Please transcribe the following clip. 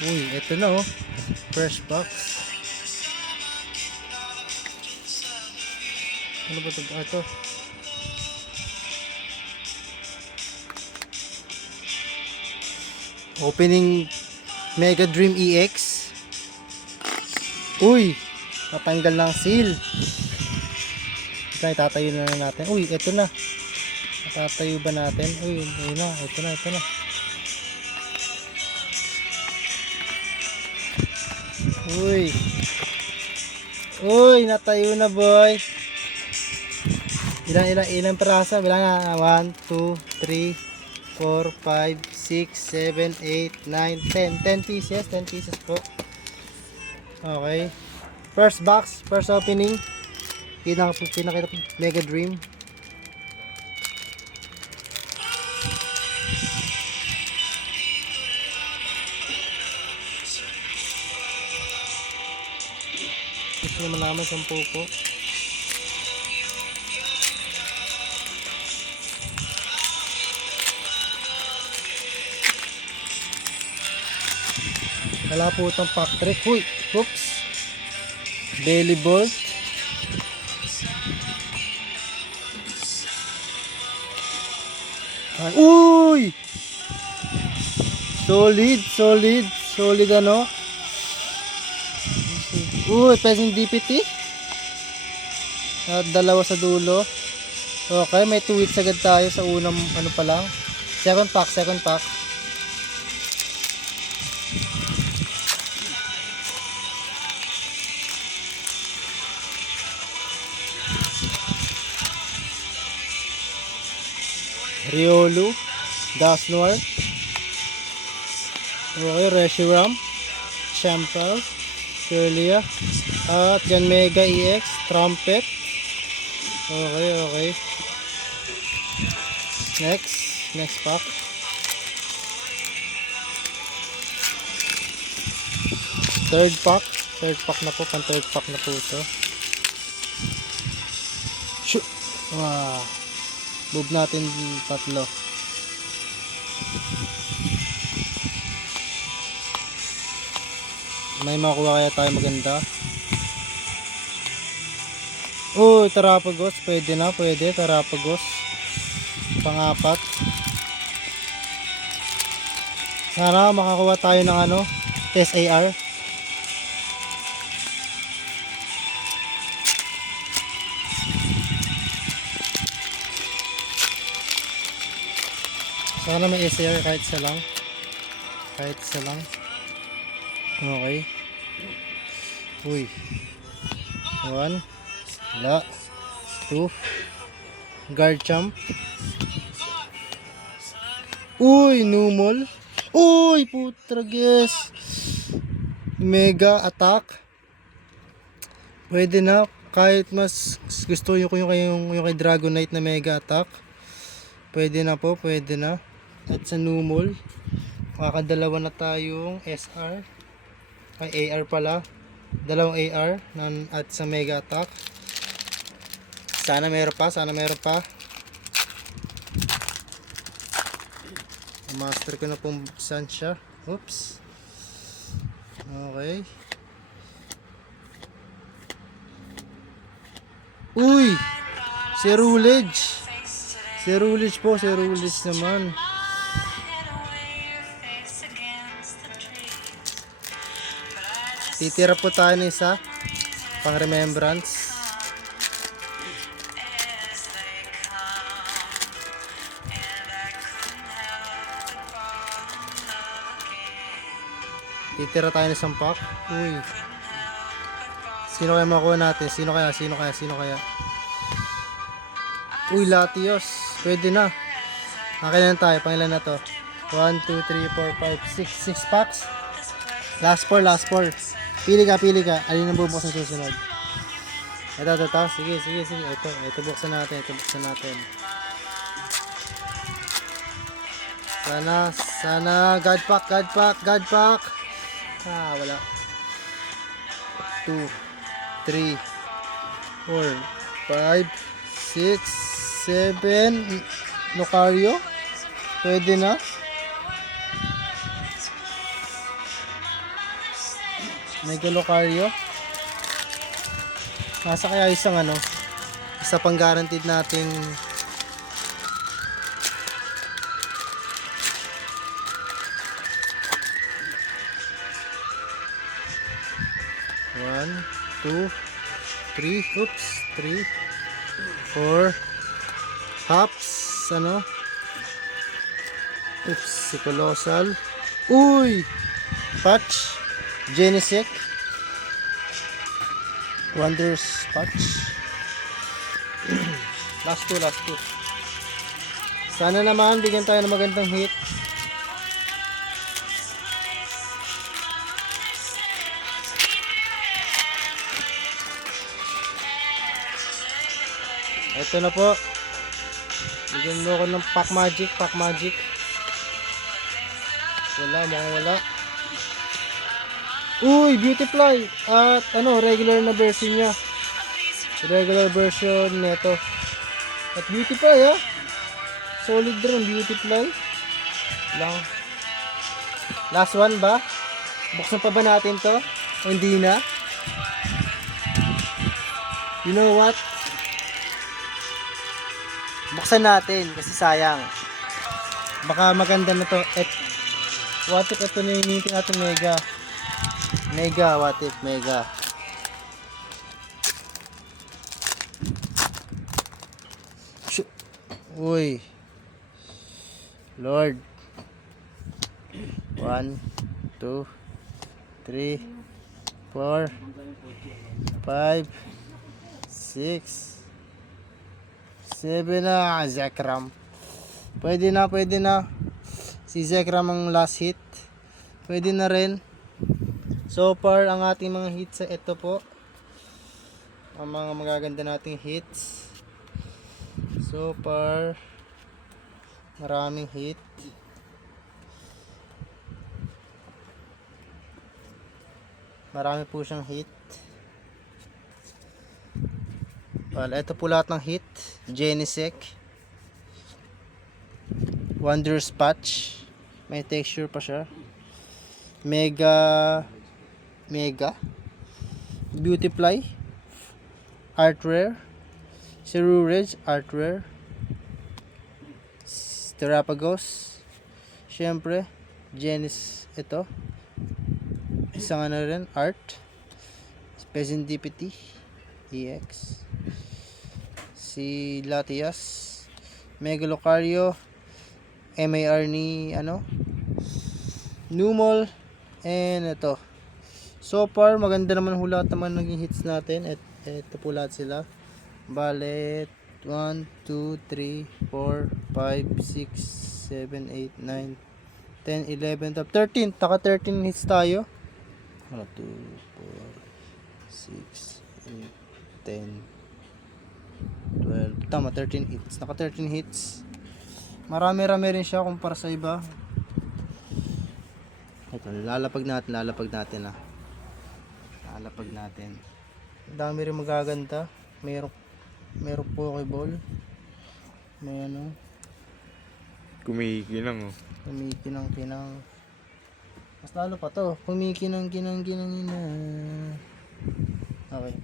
Uy, ito na oh. Fresh box. Ano ba ito? Ito. Opening Mega Dream EX. Uy, natanggal ng seal. Ito, itatayo na natin. Uy, ito na. Natatayo ba natin? Uy, ayun na. Ito na, ito na. Uy. Uy, natayo na boy. Ilang peraso? Bilang nga. 1, 2, 3, 4, 5, 6, 7, 8, 9, 10. 10 pieces. 10 pieces po. Okay. First box. First opening. Pinakita Mega Dream. Gusto naman naman 10 po. Wala po itong pack trick. Uy, oops. Daily bolt. Uy! Solid ano? Uy, pesing DPT. At dalawa sa dulo. Okay, may 2 hits agad tayo sa unang ano pa lang. Second pack. Riolu, Dusknoir. Okay, Reshiram, Shampoo, Curlia, at yan Mega EX, Trumpet. Okay. Next pack. Third pack na po, third pack na po ito. Shoot! Wow! Move natin tatlo. May makuha kaya tayo maganda. Oh, Tarapagos. Pwede. Tarapagos. Pang-apat. Sana makakuha tayo ng ano, SAR. Sana may SAR kahit isa lang. Okay. Uy. 1. Wala. 2. Garchomp. Uy, Numol. Uy, putrages. Mega attack. Pwede na. Kahit mas gusto nyo ko yung kay Dragonite na Mega attack. Pwede na. At sa Numol, makakadalawa na tayong SR. Ay, AR pala. Dalawang AR at sa Mega attack. Sana meron pa. Master ko na pong buksan siya. Oops. Okay. Uy! Cerulege po. Cerulege naman. Titira po tayo ng isa. Pang remembrance. Titira tayo ng isang pack. Uy. Sino kaya makuha natin? Sino kaya? Uy, Latios. Pwede na. Akin na tayo. Pangilan na to? 1, 2, 3, 4, 5, 6 packs. Last 4. Pili ka. Alin ang bubuksan sa susunod? Ito. Sige. Ito buksan natin. Sana. God pack. Wala. 2, 3, 4, 5, 6, 7. Lucario. Pwede na. Mega Lucario. Nasa kaya isang ano, isa pang guaranteed nating one, two, three, oops, three, four, hops, ano, oops, si Colossal, uy, patch, Genesec, Wonders patch, last two. Sana naman bigyan tayo ng magandang hit. Ito na po. Bigyan mo ko ng pack magic. Wala. Uy, Beautifly. At ano, regular na version niya. Regular version nito. At Beautifly, solid rin, Beautifly. Lang. Last one ba? Buksan pa ba natin to? O hindi na? You know what? Buksan natin kasi sayang. Baka maganda na to. What if ito na yung meeting natin Mega, what if Mega. Uy. Lord. 1, 2, 3, 4, 5, 6, 7 na. Zekrom. Pwede na. Si Zekrom ang last hit. Pwede na rin. So far, ang ating mga hits sa ito po. Ang mga magaganda nating hits. So far, maraming hit. Marami po siyang hit. Well, ito po lahat ng hit. Genesec. Wonders patch. May texture pa siya. Mega. Beautifly. Art Rare. Cerurage. Art Rare. Terapagos. Siyempre. Genes. Ito. Isang ano rin. Art. Serendipity. EX. Si Latias. Mega Lucario. MAR ni Numol. And ito. So far, maganda naman lahat naman naging hits natin. Ito po lahat sila. Bale, 1, 2, 3, 4, 5, 6, 7, 8, 9, 10, 11, 13. Taka 13 hits tayo. 1, 2, 4, 6, 8, 10, 12. Tama, 13 hits. Naka 13 hits. Marami-rami rin siya kumpara sa iba. Ito, lalapag natin Lalapag natin. Dami rin magaganda. Merong Pokeball. May Kumikinang Kumikinang. Mas lalo pa to. Kumikinang. Okay.